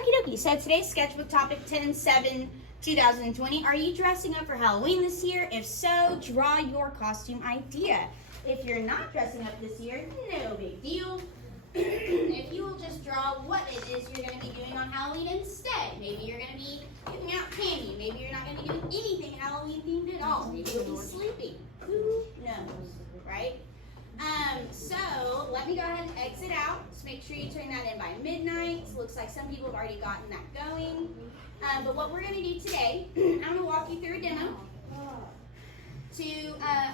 Okie dokie, so today's sketchbook topic 10/7/2020. Are you dressing up for Halloween this year? If so, draw your costume idea. If you're not dressing up this year, no big deal. If you will just draw what it is you're going to be doing on Halloween instead. Maybe you're going to be giving out candy. Maybe you're not going to be doing anything Halloween themed at all. Maybe you'll be sleeping. Who knows, right? So let me go ahead and exit out. Just make sure you turn that in by midnight. So looks like some people have already gotten that going. But what we're going to do today, I'm going to walk you through a demo.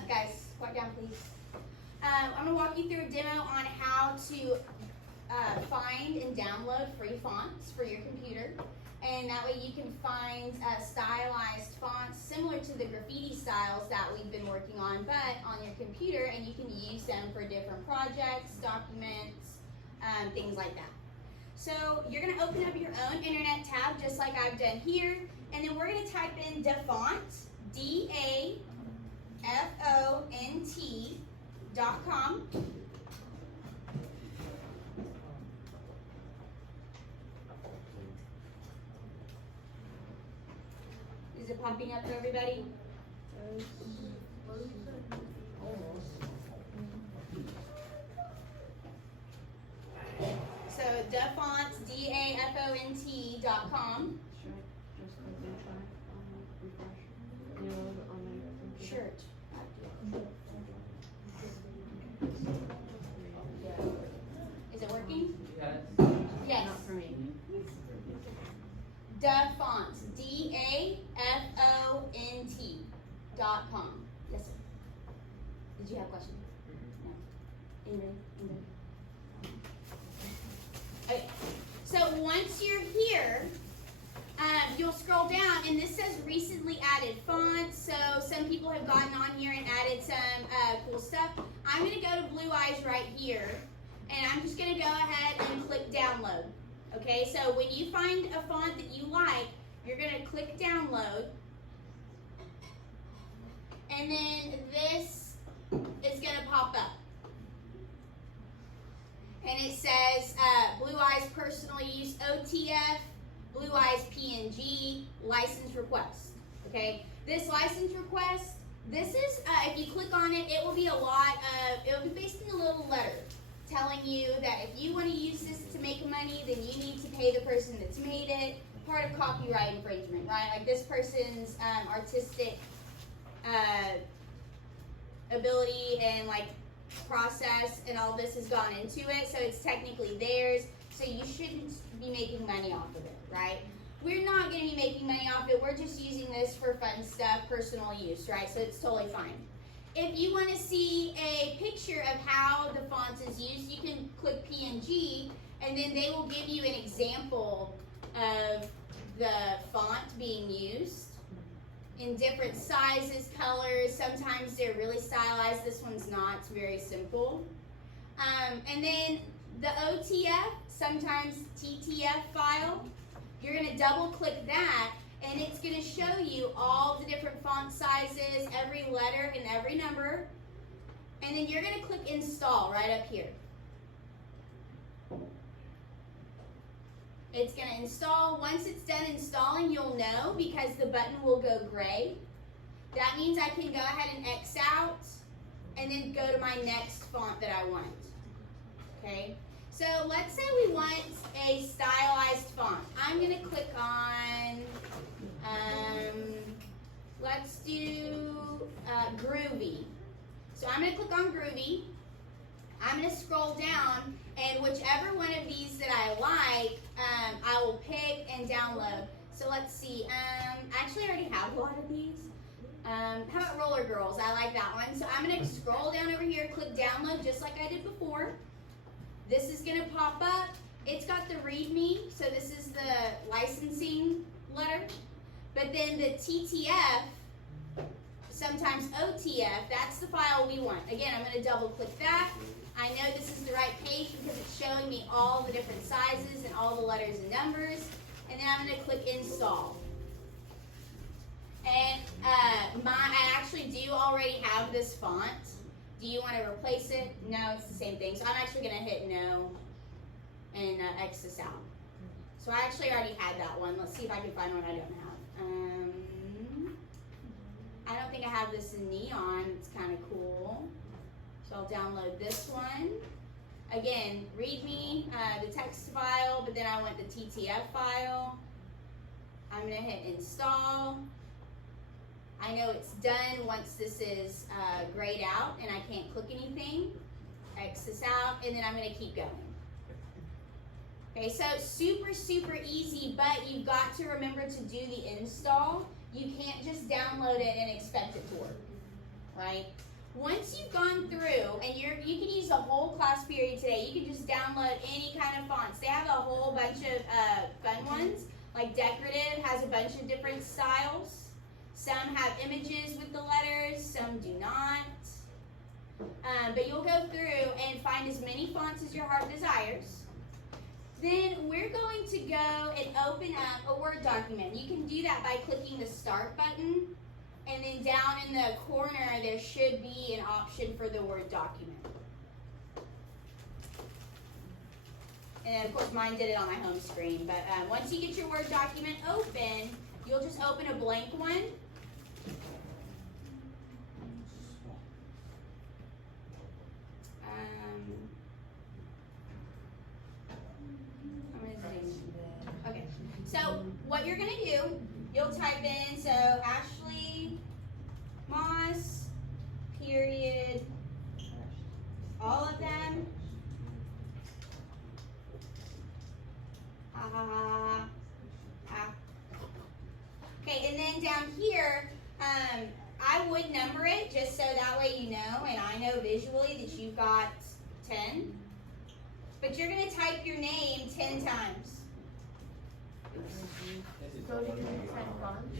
Guys, quiet down, please. I'm going to walk you through a demo on how to find and download free fonts for your computer. And that way you can find stylized fonts similar to the graffiti styles that we've been working on, but on your computer, and you can use them for different projects, documents, things like that. So you're going to open up your own internet tab just like I've done here, and then we're going to type in Dafont, Dafont.com. Is it popping up for everybody? So Dafont, Dafont.com. Sure. Is it working? Yes. Not for me. Dafont, Dafont.com. Yes, sir. Did you have a question? No. Anybody? Okay. So once you're here, you'll scroll down, and this says recently added fonts. So some people have gotten on here and added some cool stuff. I'm going to go to Blue Eyes right here, and I'm just going to go ahead and click download. Okay, so when you find a font that you like, you're going to click download, and then this is going to pop up. And it says Blue Eyes Personal Use OTF, Blue Eyes PNG, license request. Okay, this license request, this is, if you click on it, it will be it'll be based in a little letter telling you that if you want to use this to make money, then you need to pay the person that's made it. Part of copyright infringement, right? Like this person's artistic ability and like process and all this has gone into it, so it's technically theirs, so you shouldn't be making money off of it, right? We're not going to be making money off it. We're just using this for fun stuff, personal use, right? So it's totally fine. If you want to see a picture of how the font is used, you can click PNG, and then they will give you an example of the font being used in different sizes, colors. Sometimes they're really stylized. This one's not. It's very simple. And then the OTF, sometimes TTF file, you're going to double click that, and it's going to show you all the different font sizes, every letter and every number. And then you're going to click install right up here. It's going to install. Once it's done installing, you'll know because the button will go gray. That means I can go ahead and X out and then go to my next font that I want. Okay? So let's say we want a stylized font. I'm going to click on, let's do Groovy. So I'm going to click on Groovy. I'm going to scroll down, and whichever one of these that I like, I will pick and download. So let's see. Actually, I already have a lot of these. How about Roller Girls? I like that one. So I'm going to scroll down over here, click download just like I did before. This is going to pop up. It's got the README, so this is the licensing letter. But then the TTF, sometimes OTF, that's the file we want. Again, I'm going to double click that. I know this is the right page because it's showing me all the different sizes and all the letters and numbers. And then I'm going to click install. And I actually do already have this font. Do you want to replace it? No, it's the same thing. So I'm actually going to hit no and X this out. So I actually already had that one. Let's see if I can find one I don't have. I don't think I have this in neon. It's kind of cool. So I'll download this one. Again, README, the text file, but then I want the TTF file. I'm going to hit install. I know it's done once this is grayed out and I can't click anything. X this out, and then I'm going to keep going. Okay, so super, super easy, but you've got to remember to do the install. You can't just download it and expect it to work, right? Once you've gone through, and you can use the whole class period today, you can just download any kind of fonts. They have a whole bunch of fun ones, like Decorative has a bunch of different styles. Some have images with the letters, some do not. But you'll go through and find as many fonts as your heart desires. Then we're going to go and open up a Word document. You can do that by clicking the Start button, and then down in the corner there should be an option for the Word document. And of course mine did it on my home screen, but once you get your Word document open, you'll just open a blank one. Okay, so what you're going to do, you'll type in, so Ashley Moss, period, all of them. Okay, and then down here, I would number it just so that way you know, and I know visually that you've got 10. But you're going to type your name 10 times. So you do 10 fonts?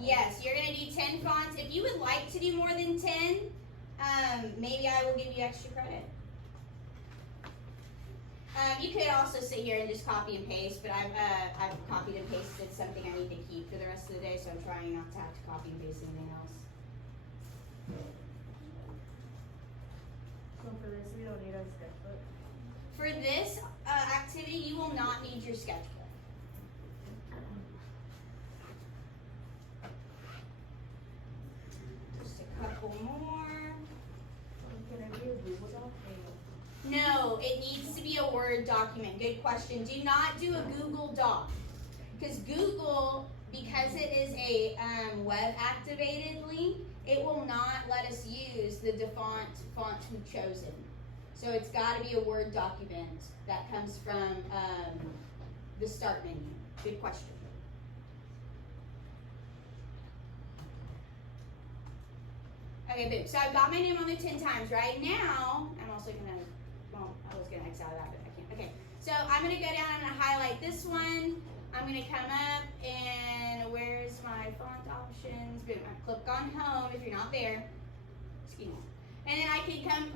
Yes, you're going to do 10 fonts. If you would like to do more than 10, maybe I will give you extra credit. You could also sit here and just copy and paste, but I've copied and pasted something I need to keep for the rest of the day, so I'm trying not to have to copy and paste anything else. So for this, we don't need a sketchbook? For this activity, you will not need your sketchbook. Just a couple more. Can I do a Google Doc? No, it needs to be a Word document. Good question. Do not do a Google Doc. Because Google, because it is a web-activated link, it will not let us use the Dafont font we've chosen. So it's got to be a Word document that comes from the Start menu. Good question. Okay, boom. So I've got my name on there 10 times. Right now, I'm also going to, well, I was going to X out of that, but I can't. Okay, so I'm going to go down, I'm going to highlight this one. I'm going to come up, and where's my font options? Boom, I click on home if you're not there. Excuse me. And then I can come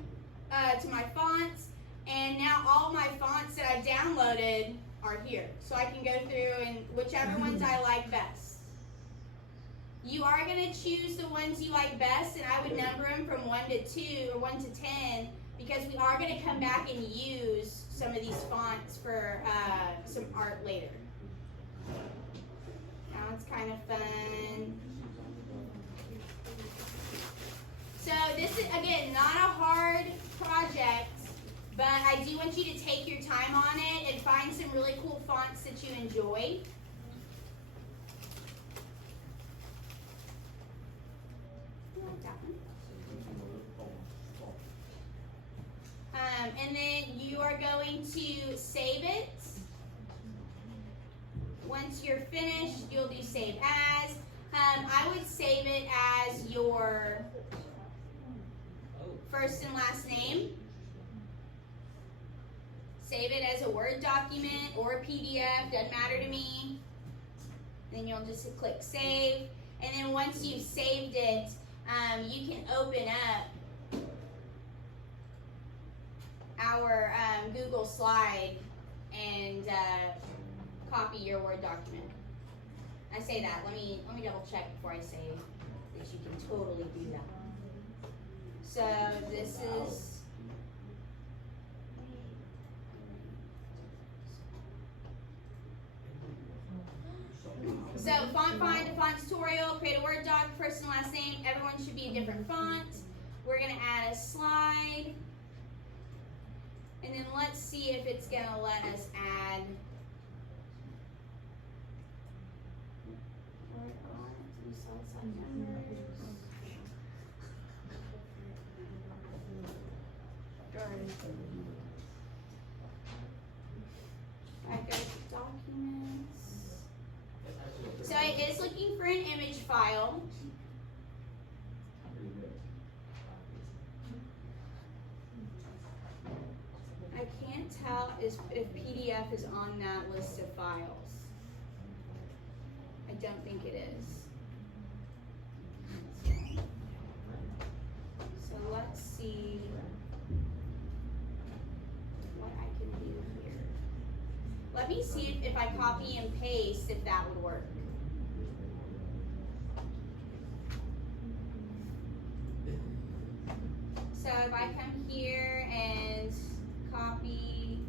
to my fonts, and now all my fonts that I've downloaded are here. So I can go through and whichever ones I like best. You are going to choose the ones you like best, and I would number them from 1 to 2 or 1 to 10 because we are going to come back and use some of these fonts for some art later. Now it's kind of fun. So this is, again, not a hard project, but I do want you to take your time on it and find some really cool fonts that you enjoy. And then you are going to save it. Once you're finished, you'll do save as. I would save it as your first and last name. Save it as a Word document or a PDF, doesn't matter to me. Then you'll just click save. And then once you've saved it, you can open up our Google slide and copy your Word document. I say that. Let me double check before I say that you can totally do that. So this is So font find, Dafont tutorial, create a Word doc, first and last name. Everyone should be a different font. We're gonna add a slide. And then let's see if it's gonna let us add. I go to documents. So it is looking for an image file. I can't tell if PDF is on that list of files. I don't think it is. So let's see what I can do here. Let me see if I copy and paste, if that would work. So if I come here and copy,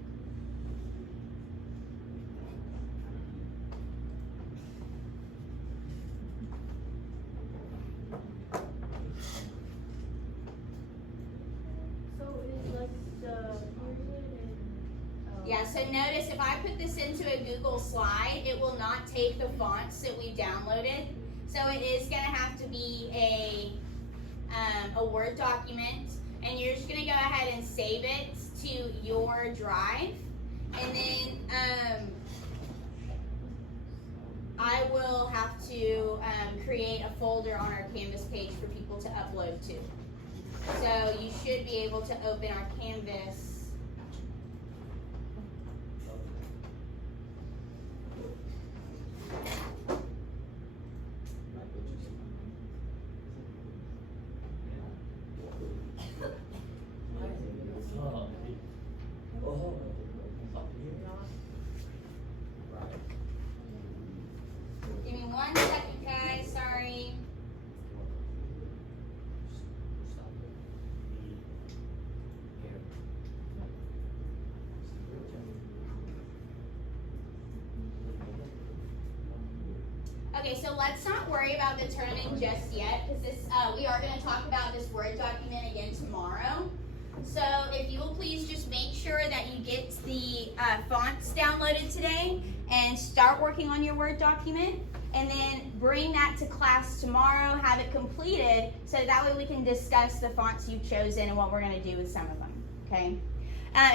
So it's like the yeah, so notice if I put this into a Google slide, it will not take the fonts that we downloaded. So it is gonna have to be a Word document, and you're just gonna go ahead and save it to your drive, and then I will have to create a folder on our Canvas page for people to upload to. So you should be able to open our Canvas. Give me 1 second, guys. Sorry. Okay, so let's not worry about the tournament just yet, because this we are going to talk about this Word document again tomorrow. So if you will please just make sure that you get the fonts downloaded today and start working on your Word document, and then bring that to class tomorrow, have it completed, so that way we can discuss the fonts you've chosen and what we're going to do with some of them, okay?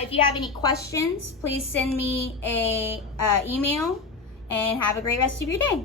If you have any questions, please send me a email, and have a great rest of your day.